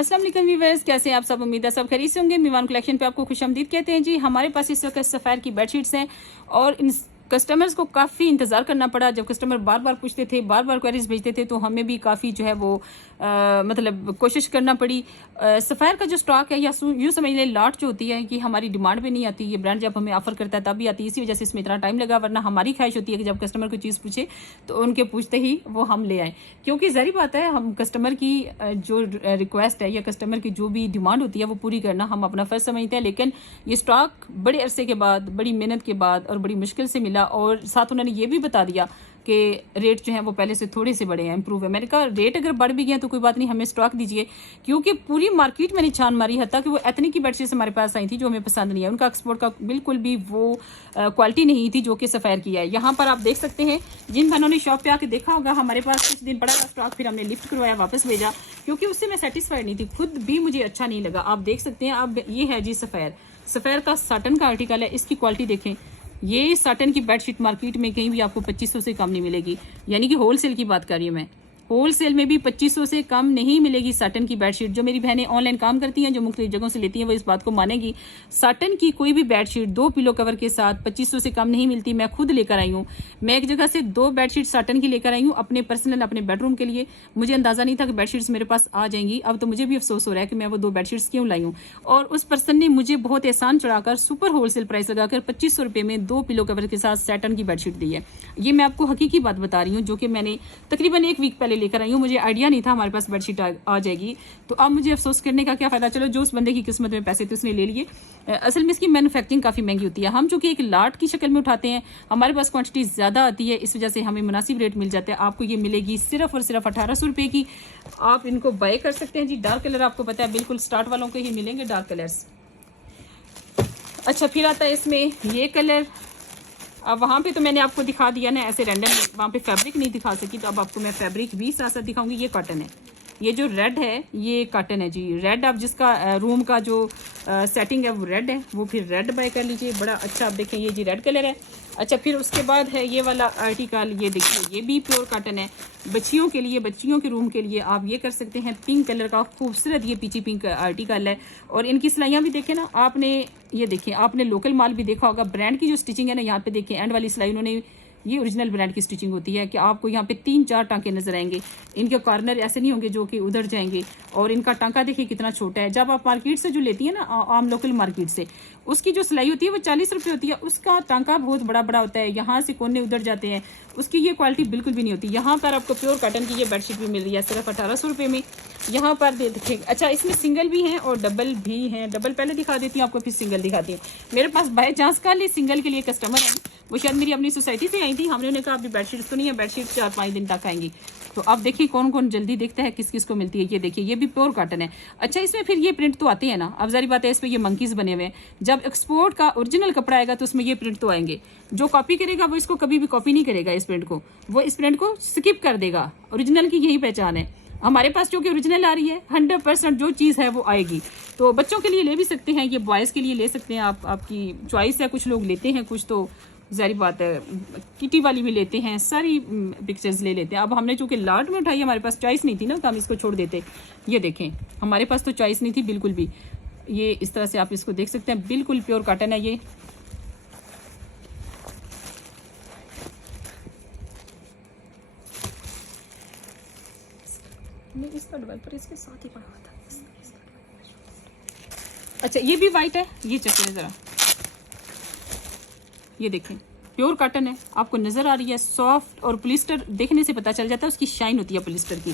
अस्सलाम वालेकुम व्यूअर्स, कैसे हैं आप सब। उम्मीद है सब खैरियत से होंगे। मीवान कलेक्शन पे आपको खुशामदीद कहते हैं जी। हमारे पास इस वक्त सफ़ायर की बेडशीट्स हैं और इन कस्टमर्स को काफ़ी इंतज़ार करना पड़ा। जब कस्टमर बार बार पूछते थे, बार बार क्वेरीज भेजते थे, तो हमें भी काफ़ी जो है वो मतलब कोशिश करना पड़ी। सफ़ायर का जो स्टॉक है या यूँ समझ लें लॉट जो होती है कि हमारी डिमांड पे नहीं आती। ये ब्रांड जब हमें ऑफर करता है तभी आती है, इसी वजह से इसमें इतना टाइम लगा। वरना हमारी ख्वाहिश होती है कि जब कस्टमर कोई चीज़ पूछे तो उनके पूछते ही वो हम ले आएँ, क्योंकि ज़ाहिर बात है हम कस्टमर की जो रिक्वेस्ट है या कस्टमर की जो भी डिमांड होती है वो पूरी करना हम अपना फ़र्ज समझते हैं। लेकिन ये स्टॉक बड़े अरसे के बाद, बड़ी मेहनत के बाद और बड़ी मुश्किल से मिला, और साथ उन्होंने ये भी बता दिया कि रेट जो है वो पहले से थोड़े से बड़े हैं, इंप्रूव है। मैंने कहा रेट अगर बढ़ भी गए तो कोई बात नहीं, हमें स्टॉक दीजिए, क्योंकि पूरी मार्केट मैंने छान मारी है तक वो एथनिक की बेडशीट्स हमारे पास आई थी जो हमें पसंद नहीं है। उनका एक्सपोर्ट का बिल्कुल भी वो क्वालिटी नहीं थी जो कि सफ़ायर की है। यहाँ पर आप देख सकते हैं, जिन बहनों ने शॉप पे आके देखा होगा, हमारे पास कुछ दिन पड़ा था स्टॉक, फिर हमने लिफ्ट करवाया, वापस भेजा, क्योंकि उससे मैं सेटिस्फाइड नहीं थी, खुद भी मुझे अच्छा नहीं लगा। आप देख सकते हैं, अब ये है जी सफ़ायर का साटन का आर्टिकल है। इसकी क्वालिटी देखें, ये साटन की बेडशीट मार्केट में कहीं भी आपको 2500 से कम नहीं मिलेगी, यानी कि होलसेल की बात कर रही हूँ मैं। होलसेल में भी 2500 से कम नहीं मिलेगी साटन की बेडशीट। जो मेरी बहनें ऑनलाइन काम करती हैं, जो मुख्तलिफ जगहों से लेती हैं, वो इस बात को मानेगी। साटन की कोई भी बेडशीट 2 पिलो कवर के साथ 2500 से कम नहीं मिलती। मैं खुद लेकर आई हूँ, मैं एक जगह से 2 बेडशीट साटन की लेकर आई हूँ अपने पर्सनल, अपने बेडरूम के लिए। मुझे अंदाज़ा नहीं था कि बेडशीट्स मेरे पास आ जाएंगी। अब तो मुझे भी अफसोस हो रहा है कि मैं वो 2 बेडशीट्स क्यों लाई हूँ। और उस पर्सन ने मुझे बहुत एहसान चढ़ाकर सुपर होलसेल प्राइस लगाकर 2500 रुपये में 2 पिलो कवर के साथ साटन की बेडशीट दी है। ये मैं आपको हकीकी बात बता रही हूँ, जो कि मैंने तकरीबन 1 वीक पहले लेकर आई हूँ। मुझे आइडिया नहीं था हमारे पास बेडशीट आ जाएगी, तो अब मुझे अफसोस करने का क्या फ़ायदा। चलो, जो उस बंदे की किस्मत में पैसे थे उसने ले लिए। असल में इसकी मैन्युफैक्चरिंग काफ़ी महंगी होती है। हम चूँकि एक लाट की शक्ल में उठाते हैं, हमारे पास क्वांटिटी ज़्यादा आती है, इस वजह से हमें मुनासिब रेट मिल जाता है। आपको ये मिलेगी सिर्फ और सिर्फ 1800 रुपये की। आप इनको बाय कर सकते हैं जी। डार्क कलर आपको पता है बिल्कुल स्टार्ट वालों के ही मिलेंगे डार्क कलर्स। अच्छा, फिर आता है इसमें ये कलर। अब वहाँ पे तो मैंने आपको दिखा दिया ना ऐसे रैंडम, वहाँ पे फैब्रिक नहीं दिखा सकी, तो अब आपको मैं फैब्रिक भी साथ साथ दिखाऊंगी। ये कॉटन है, ये जो रेड है ये कॉटन है जी। रेड, आप जिसका रूम का जो सेटिंग है वो रेड है, वो फिर रेड बाय कर लीजिए। बड़ा अच्छा, आप देखें ये जी रेड कलर है। अच्छा, फिर उसके बाद है ये वाला आर्टिकल, ये देखिए ये भी प्योर कॉटन है। बच्चियों के लिए, बच्चियों के रूम के लिए आप ये कर सकते हैं। पिंक कलर का खूबसूरत ये पीची पिंक आर्टिकल है, और इनकी सिलाइयाँ भी देखें ना आपने। ये देखें, आपने लोकल माल भी देखा होगा। ब्रांड की जो स्टिचिंग है ना, यहाँ पे देखें एंड वाली सिलाई उन्होंने, ये ओरिजिनल ब्रांड की स्टिचिंग होती है कि आपको यहाँ पे 3-4 टांके नजर आएंगे। इनके कॉर्नर ऐसे नहीं होंगे जो कि उधर जाएंगे। और इनका टांका देखिए कितना छोटा है। जब आप मार्केट से जो लेती है ना, आम लोकल मार्केट से, उसकी जो सिलाई होती है वो 40 रुपये होती है, उसका टांका बहुत बड़ा बड़ा होता है, यहाँ से कोने उधर जाते हैं। उसकी ये क्वालिटी बिल्कुल भी नहीं होती। यहाँ पर आपको प्योर कॉटन की ये बेडशीट भी मिल रही है सिर्फ 1800 रुपये में। यहाँ पर देखें, अच्छा इसमें सिंगल भी हैं और डबल भी हैं। डबल पहले दिखा देती हूँ आपको, फिर सिंगल दिखाती हूँ। मेरे पास बाई चांस का लिए सिंगल के लिए कस्टमर है, वो शायद मेरी अपनी सोसाइटी से आई थी। हमने उन्हें कहा अभी बेडशीट तो नहीं है, बेडशीट 4-5 दिन तक आएंगी। तो अब देखिए कौन कौन जल्दी देखता है, किस किस को मिलती है। ये देखिए ये भी प्योर कॉटन है। अच्छा, इसमें फिर ये प्रिंट तो आते हैं ना, अब जारी बात है इस पर ये मंकीज बने हुए हैं। जब एक्सपोर्ट का ओरिजिनल कपड़ा आएगा तो उसमें ये प्रिंट तो आएंगे। जो कॉपी करेगा वो इसको कभी भी कॉपी नहीं करेगा, इस प्रिंट को वो इस प्रिंट को स्किप कर देगा। ओरिजिनल की यही पहचान है। हमारे पास जो कि ओरिजिनल आ रही है, 100% जो चीज़ है वो आएगी। तो बच्चों के लिए ले भी सकते हैं, ये बॉयज़ के लिए ले सकते हैं आप, आपकी चॉइस है। कुछ लोग लेते हैं, कुछ तो जारी बात है किटी वाली भी लेते हैं, सारी पिक्चर्स ले लेते हैं। अब हमने चूँकि लाट में उठाई, हमारे पास चॉइस नहीं थी ना, तो हम इसको छोड़ देते। ये देखें, हमारे पास तो चॉइस नहीं थी बिल्कुल भी। ये इस तरह से आप इसको देख सकते हैं, बिल्कुल प्योर कॉटन है ये। इसका डेवलपर इसके साथ ही पड़ा हुआ था। अच्छा, ये भी वाइट है, ये चेक करें ज़रा, ये देखें प्योर कॉटन है, आपको नज़र आ रही है सॉफ्ट, और पॉलिस्टर देखने से पता चल जाता है, उसकी शाइन होती है पॉलिस्टर की।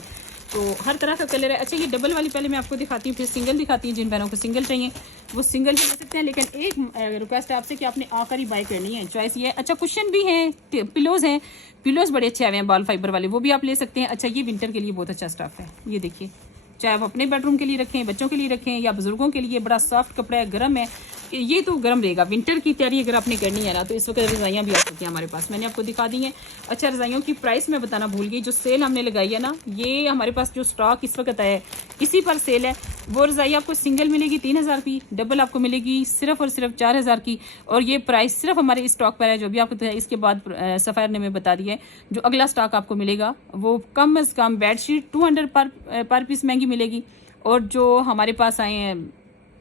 तो हर तरह का कलर है। अच्छा, ये डबल वाली पहले मैं आपको दिखाती हूँ, फिर सिंगल दिखाती हूँ। जिन बहनों को सिंगल चाहिए वो सिंगल भी ले सकते हैं, लेकिन एक रिक्वेस्ट है आपसे कि आपने आकर ही बाय करनी है। चॉइस ये है। अच्छा, कुशन भी हैं, पिलोज़ हैं, पिलोज़ बड़े अच्छे आए हैं बाल फाइबर वाले, वो भी आप ले सकते हैं। अच्छा, ये विंटर के लिए बहुत अच्छा स्टफ है, ये देखिए, चाहे आप अपने बेडरूम के लिए रखें, बच्चों के लिए रखें, या बुजुर्गों के लिए। बड़ा सॉफ्ट कपड़ा है, गर्म है, ये तो गर्म रहेगा। विंटर की तैयारी अगर आपने करनी है ना, तो इस वक्त रज़ाइयाँ भी आ सकती हैं हमारे पास, मैंने आपको दिखा दी हैं। अच्छा, रज़ाइयों की प्राइस मैं बताना भूल गई। जो सेल हमने लगाई है ना, ये हमारे पास जो स्टॉक इस वक्त है इसी पर सेल है। वो रज़ाई आपको सिंगल मिलेगी 3000 की, डबल आपको मिलेगी सिर्फ और सिर्फ 4000 की। और ये प्राइस सिर्फ हमारे इस स्टॉक पर है, जो भी आपको इसके बाद सफ़ायर ने मैं बता दिया है। जो अगला स्टॉक आपको मिलेगा वो कम अज़ कम बेडशीट 200 पर पीस महंगी मिलेगी, और जो हमारे पास आए हैं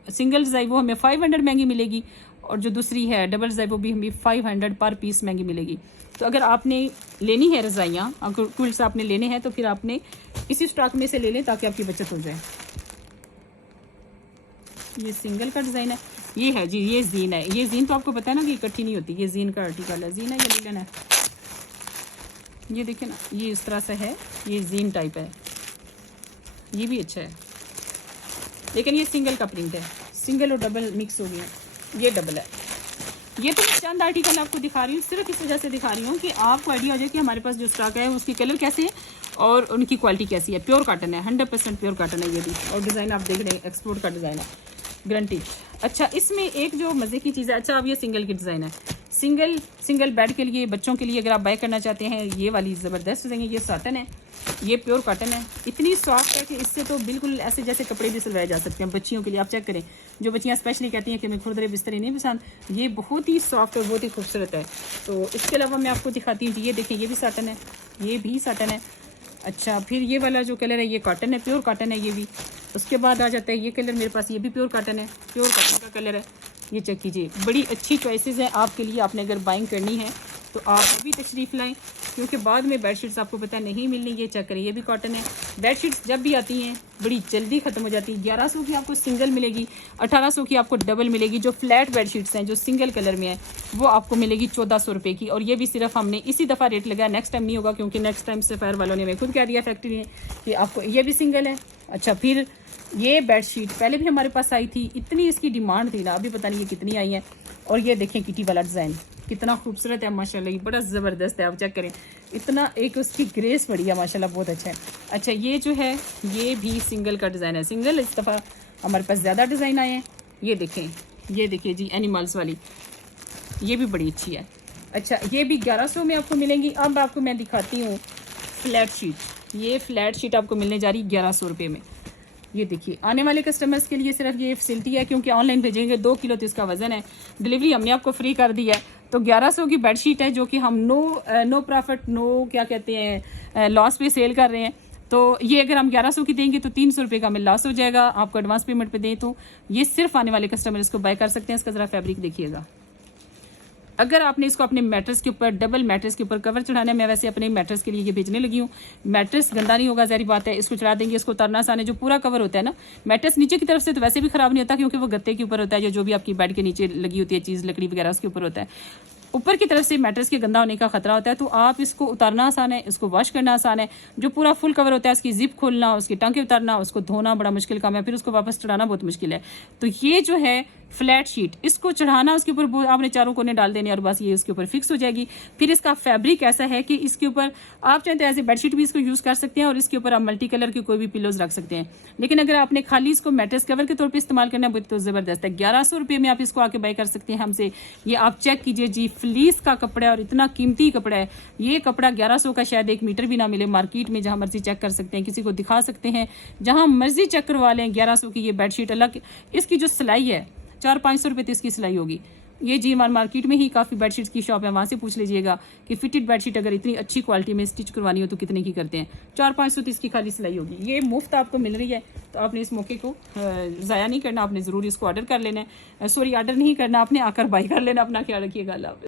सिंगल रज़ाई वो हमें 500 महंगी मिलेगी, और जो दूसरी है डबल रज़ाई वो भी हमें 500 पर पीस महंगी मिलेगी। तो अगर आपने लेनी है रज़ाइयाँ, अगर क्विल्ट्स आपने लेने हैं तो फिर आपने इसी स्टॉक में से ले लें ताकि आपकी बचत हो जाए। ये सिंगल का डिज़ाइन है, ये है जी, ये जीन है। ये जीन तो आपको पता है ना कि इकट्ठी नहीं होती, ये जीन का आर्टिकल है। जीन है या लिलन है, ये देखिए ना, ये इस तरह से है, ये जीन टाइप है, ये भी अच्छा है, लेकिन ये सिंगल का प्रिंट है, सिंगल और डबल मिक्स हो गया, ये डबल है। ये तो मैं चंद आर्टिकल आपको दिखा रही हूँ, सिर्फ इस वजह से दिखा रही हूँ कि आपको आइडिया हो जाए कि हमारे पास जो स्टॉक है उसके कलर कैसे हैं और उनकी क्वालिटी कैसी है। प्योर कॉटन है, 100% प्योर कॉटन है ये भी, और डिज़ाइन आप देख रहे हैं एक्सपोर्ट का डिज़ाइन है, गारंटी। अच्छा, इसमें एक जो मज़े की चीज़ है, अच्छा अब ये सिंगल की डिज़ाइन है, सिंगल बेड के लिए, बच्चों के लिए अगर आप बाय करना चाहते हैं, ये वाली ज़बरदस्त डिज़ाइन है। ये साटन है, ये प्योर कॉटन है, इतनी सॉफ्ट है कि इससे तो बिल्कुल ऐसे जैसे कपड़े भी सिलवाए जा सकते हैं बच्चियों के लिए। आप चेक करें, जो बच्चियां स्पेशली कहती हैं कि मैं खुरदरे बिस्तरे नहीं पसंद, ये बहुत ही सॉफ्ट और बहुत ही खूबसूरत है। तो इसके अलावा मैं आपको दिखाती हूँ, ये देखें, ये भी साटन है, ये भी साटन है। अच्छा, फिर ये वाला जो कलर है ये कॉटन है, प्योर कॉटन है ये भी। उसके बाद आ जाता है ये कलर मेरे पास, ये भी प्योर कॉटन है, प्योर कॉटन का कलर है। ये चेक कीजिए, बड़ी अच्छी चॉइसेस हैं आपके लिए। आपने अगर बाइंग करनी है तो आप अभी तशरीफ़ लाएँ, क्योंकि बाद में बेडशीट्स आपको पता नहीं मिलनी। ये चेक करें, ये भी कॉटन है। बेडशीट्स जब भी आती हैं बड़ी जल्दी ख़त्म हो जाती है। 1100 की आपको सिंगल मिलेगी, 1800 की आपको डबल मिलेगी। जो फ्लैट बेडशीट्स हैं जो सिंगल कलर में है वो आपको मिलेगी 1400 रुपये की। और ये भी सिर्फ हमने इसी दफ़ा रेट लगाया, नेक्स्ट टाइम नहीं होगा, क्योंकि नेक्स्ट टाइम सफ़ायर वालों ने हमें खुद कह दिया फैक्ट्री ने कि आपको ये भी सिंगल है। अच्छा, फिर ये बेडशीट पहले भी हमारे पास आई थी, इतनी इसकी डिमांड थी ना, अभी पता नहीं ये कितनी आई है। और ये देखें किटी वाला डिज़ाइन कितना खूबसूरत है माशाल्लाह, ये बड़ा ज़बरदस्त है। आप चेक करें, इतना एक उसकी ग्रेस बड़ी है माशाल्लाह, बहुत अच्छा है। अच्छा, ये जो है ये भी सिंगल का डिज़ाइन है, सिंगल। इस दफ़ा हमारे पास ज़्यादा डिज़ाइन आए हैं। ये देखें, ये देखिए जी, एनिमल्स वाली, ये भी बड़ी अच्छी है। अच्छा, ये भी 1100 में आपको मिलेंगी। अब आपको मैं दिखाती हूँ फ्लैट शीट। ये फ्लैट शीट आपको मिलने जा रही 1100 रुपये में। ये देखिए, आने वाले कस्टमर्स के लिए सिर्फ ये फैसिलिटी है, क्योंकि ऑनलाइन भेजेंगे 2 किलो तो इसका वज़न है, डिलीवरी हमने आपको फ्री कर दी है। तो 1100 की बेडशीट है, जो कि हम नो प्रॉफिट, नो क्या कहते हैं, लॉस पे सेल कर रहे हैं। तो ये अगर हम 1100 की देंगे तो 300 रुपये का हमें लॉस हो जाएगा। आपको एडवांस पेमेंट पे दें तो ये सिर्फ आने वाले कस्टमर इसको बाय कर सकते हैं। इसका ज़रा फैब्रिक देखिएगा। अगर आपने इसको अपने मैट्रेस के ऊपर, डबल मैट्रेस के ऊपर कवर चढ़ाना है, मैं वैसे अपने मैट्रेस के लिए ये भेजने लगी हूँ। मैट्रेस गंदा नहीं होगा, ज़ाहिर बात है, इसको चढ़ा देंगे, इसको उतारना आसान है। जो पूरा कवर होता है ना मैट्रेस नीचे की तरफ से, तो वैसे भी ख़राब नहीं होता, क्योंकि वो गत्ते के ऊपर होता है, या जो भी आपकी बेड के नीचे लगी होती है चीज़, लकड़ी वगैरह, उसके ऊपर होता है। ऊपर की तरफ से मैट्रेस के गंदा होने का खतरा होता है। तो आप इसको उतारना आसान है, इसको वॉश करना आसान है। जो पूरा फुल कवर होता है, उसकी जिप खोलना, उसकी टांके उतारना, उसको धोना बड़ा मुश्किल काम है, फिर उसको वापस चढ़ाना बहुत मुश्किल है। तो ये जो है फ्लैट शीट, इसको चढ़ाना, उसके ऊपर आपने चारों कोने डाल देने और बस ये उसके ऊपर फिक्स हो जाएगी। फिर इसका फैब्रिक ऐसा है कि इसके ऊपर आप चाहते हैं एज ए बेडशीट भी इसको यूज़ कर सकते हैं, और इसके ऊपर आप मल्टी कलर के कोई भी पिलोज रख सकते हैं। लेकिन अगर आपने खाली इसको मैट्रेस कवर के तौर पर इस्तेमाल करना है तो ज़बरदस्त है। 1100 रुपये में आप इसको आके बाय कर सकते हैं हमसे। ये आप चेक कीजिए जी, फ्लीस का कपड़ा है और इतना कीमती कपड़ा है। ये कपड़ा 1100 का शायद 1 मीटर भी ना मिले मार्केट में। जहाँ मर्जी चेक कर सकते हैं, किसी को दिखा सकते हैं, जहाँ मर्जी चेक करवा लें। 1100 की ये बेडशीट अलग, इसकी जो सिलाई है 400-500 रुपये तो इसकी सिलाई होगी। ये जी मार्केट में ही काफ़ी बेडशीट की शॉप है, वहाँ से पूछ लीजिएगा कि फिटेड बेडशीट अगर इतनी अच्छी क्वालिटी में स्टिच करवानी हो तो कितने की करते हैं। 400-500 तो इसकी खाली सिलाई होगी। ये मुफ्त आपको मिल रही है, तो आपने इस मौके को ज़ाया नहीं करना, आपने ज़रूर इसको ऑर्डर कर लेना है। सॉरी, ऑर्डर नहीं करना, आपने आकर बाई कर लेना। अपना ख्याल रखिएगा, अल्लाह हाफ़िज़।